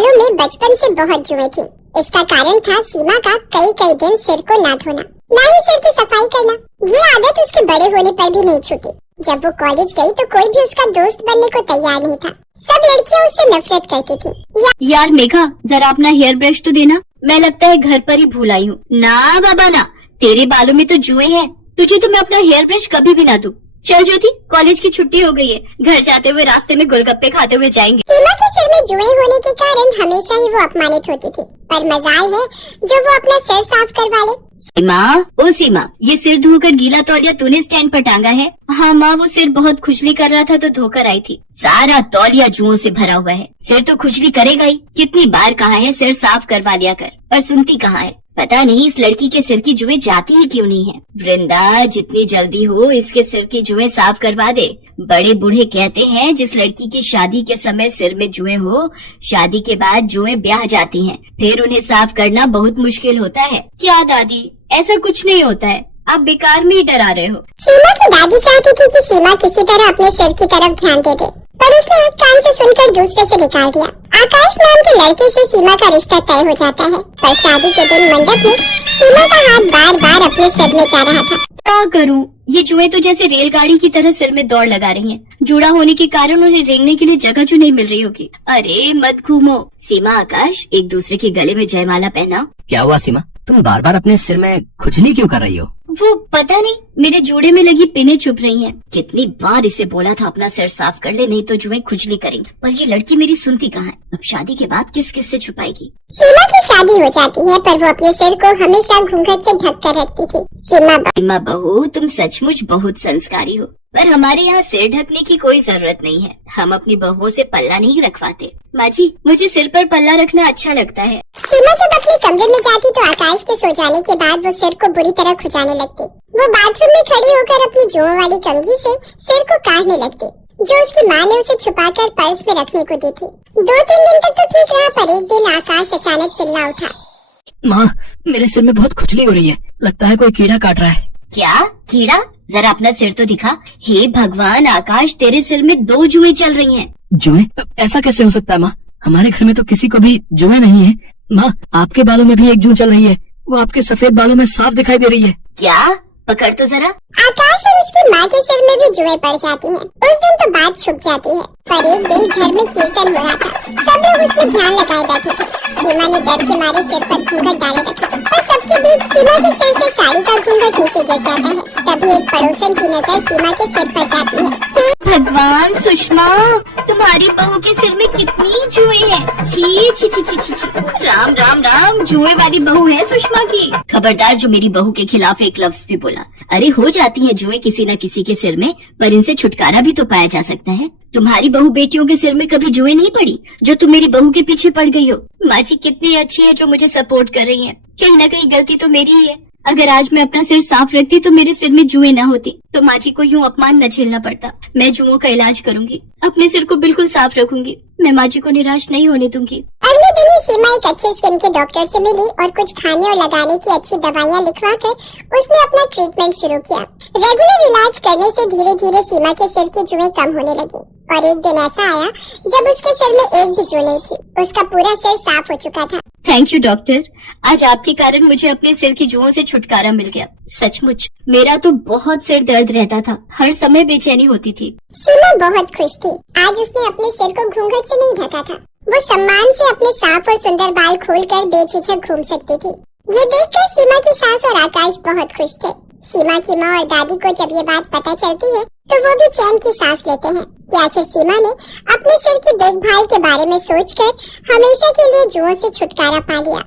बालों में बचपन से बहुत जुएं थी। इसका कारण था सीमा का कई दिन सिर को ना धोना, ना ही सिर की सफाई करना। ये आदत उसके बड़े होने पर भी नहीं छूटी। जब वो कॉलेज गई तो कोई भी उसका दोस्त बनने को तैयार नहीं था। सब लड़कियां उससे नफरत करती थी। यार मेघा, जरा अपना हेयर ब्रश तो देना। मैं लगता है घर पर ही भूल आई हूँ। ना बाबा ना, तेरे बालों में तो जुएं हैं। तुझे तो मैं अपना हेयर ब्रश कभी भी ना दूं। चल ज्योति, कॉलेज की छुट्टी हो गई है। घर जाते हुए रास्ते में गोलगप्पे खाते हुए जाएंगे। सीमा के सिर में जुएं होने के कारण हमेशा ही वो अपमानित होती थी, पर मजाल है जो वो अपना सिर साफ करवा ले। सीमा, ओ सीमा, ये सिर धोकर गीला तौलिया तूने स्टैंड पर टांगा है? हाँ माँ, वो सिर बहुत खुजली कर रहा था तो धोकर आई थी। सारा तौलिया जुओं से भरा हुआ है। सिर तो खुजली करेगा ही। कितनी बार कहा है सिर साफ करवा लिया कर, पर सुनती कहाँ है। पता नहीं इस लड़की के सिर की जुएं जाती ही क्यों नहीं है। वृंदा, जितनी जल्दी हो इसके सिर की जुएं साफ करवा दे। बड़े बूढ़े कहते हैं जिस लड़की की शादी के समय सिर में जुएं हो, शादी के बाद जुएं ब्याह जाती हैं। फिर उन्हें साफ करना बहुत मुश्किल होता है। क्या दादी, ऐसा कुछ नहीं होता है, आप बेकार में ही डरा रहे हो। सीमा की दादी चाहती थी कि सीमा किसी तरह अपने सिर की तरफ ध्यान दे दे, पर उसने एक कान से सुनकर दूसरे से निकाल दिया। आकाश नाम के लड़के से सीमा का रिश्ता तय हो जाता है, पर शादी के दिन मंडप में सीमा का हाथ बार अपने सिर में जा रहा था। क्या करूं, ये जुएं तो जैसे रेलगाड़ी की तरह सिर में दौड़ लगा रही हैं। जुड़ा होने के कारण उन्हें रेंगने के लिए जगह जो नहीं मिल रही होगी। अरे मत घूमो। सीमा, आकाश, एक दूसरे के गले में जयमाला पहना। क्या हुआ सीमा, तुम बार बार अपने सिर में खुजली क्यों कर रही हो? वो पता नहीं, मेरे जूड़े में लगी पिने चुभ रही हैं। कितनी बार इसे बोला था अपना सिर साफ कर ले, नहीं तो जुएं खुजली करेंगे, पर ये लड़की मेरी सुनती कहाँ है। अब शादी के बाद किस किस से छुपाएगी। सीमा की शादी हो जाती है, पर वो अपने सिर को हमेशा घूंघट से ढक कर रखती थी। सीमा बहू, तुम सचमुच बहुत संस्कारी हो, पर हमारे यहाँ सिर ढकने की कोई जरूरत नहीं है। हम अपनी बहुओं से पल्ला नहीं रखवाते। माँ जी, मुझे सिर पर पल्ला रखना अच्छा लगता है। सीमा जब अपने कमरे में जाती तो आकाश के सो जाने के बाद वो सिर को बुरी तरह खुजाने लगती। वो बाथरूम में खड़ी होकर अपनी जुओं वाली कंघी से सिर को काटने लगती, जो उसकी माँ ने उसे छुपाकर पर्स में रखने को दी थी। 2-3 दिन तक तो ठीक रहा, पर एक दिन आकाश अचानक चिल्ला उठा। माँ, मेरे सिर में बहुत खुजली हो रही है, लगता है कोई कीड़ा काट रहा है। क्या कीड़ा? जरा अपना सिर तो दिखा। हे भगवान आकाश, तेरे सिर में 2 जुएं चल रही हैं। जुएं? ऐसा कैसे हो सकता है माँ? हमारे घर में तो किसी को भी जुएं नहीं है। माँ, आपके बालों में भी एक जूं चल रही है, वो आपके सफेद बालों में साफ दिखाई दे रही है। क्या? पकड़ तो जरा। आकाश और उसकी माँ के सिर में भी जुएं पड़ जाती हैं। उस दिन तो बात छुप जाती है, पर एक दिन घर में कीर्तन हो रहा था। सब लोग उसमें ध्यान लगाए बैठे थे। सीमा ने डर के मारे सिर पर घूंघट डाले रखा, और सबके बीच सीमा के सिर से साड़ी का घूंघट नीचे गिर जाता है। तभी एक पड़ोसन की नजर सीमा के सिर पर जाती है। भगवान सुषमा, तुम्हारी बहू के सिर में कितनी जुएं हैं। छी छी छी छी छी छी। राम राम राम, जुएं वाली बहू है सुषमा की। खबरदार जो मेरी बहू के खिलाफ एक लफ्ज भी बोला। अरे हो जाती है जुएं किसी न किसी के सिर में, पर इनसे छुटकारा भी तो पाया जा सकता है। तुम्हारी बहू बेटियों के सिर में कभी जुएं नहीं पड़ी, जो तुम मेरी बहू के पीछे पड़ गई हो। माँ जी कितनी अच्छी है जो मुझे सपोर्ट कर रही है। कहीं न कहीं गलती तो मेरी ही है। अगर आज मैं अपना सिर साफ रखती तो मेरे सिर में जुएं न होती, तो माँ जी को यूँ अपमान न झेलना पड़ता। मैं जुओं का इलाज करूंगी, अपने सिर को बिल्कुल साफ रखूंगी। मैं माँ जी को निराश नहीं होने दूंगी। अगले दिन ही सीमा एक अच्छे स्किन के डॉक्टर से मिली और कुछ खाने और लगाने की अच्छी दवाइयाँ लिखवाकर उसने अपना ट्रीटमेंट शुरू किया। रेगुलर इलाज करने से धीरे धीरे सीमा के सिर की जुएं कम होने लगी, और एक दिन ऐसा आया जब उसके सिर में एक भी जुएं नहीं थी। उसका पूरा सिर साफ हो चुका था। थैंक यू डॉक्टर, आज आपके कारण मुझे अपने सिर की जुओं से छुटकारा मिल गया। सचमुच मेरा तो बहुत सिर दर्द रहता था, हर समय बेचैनी होती थी। सीमा बहुत खुश थी। आज उसने अपने सिर को घूंघट से नहीं ढका था। वो सम्मान से अपने साफ और सुंदर बाल खोलकर बेझिझक घूम सकती थी। ये देखकर सीमा की सास और आकाश बहुत खुश थे। सीमा की माँ और दादी को जब ये बात पता चलती है तो वो भी चैन की सांस लेते हैं कि आखिर सीमा ने अपने सिर की देखभाल के बारे में सोचकर हमेशा के लिए जुओं से छुटकारा पा लिया।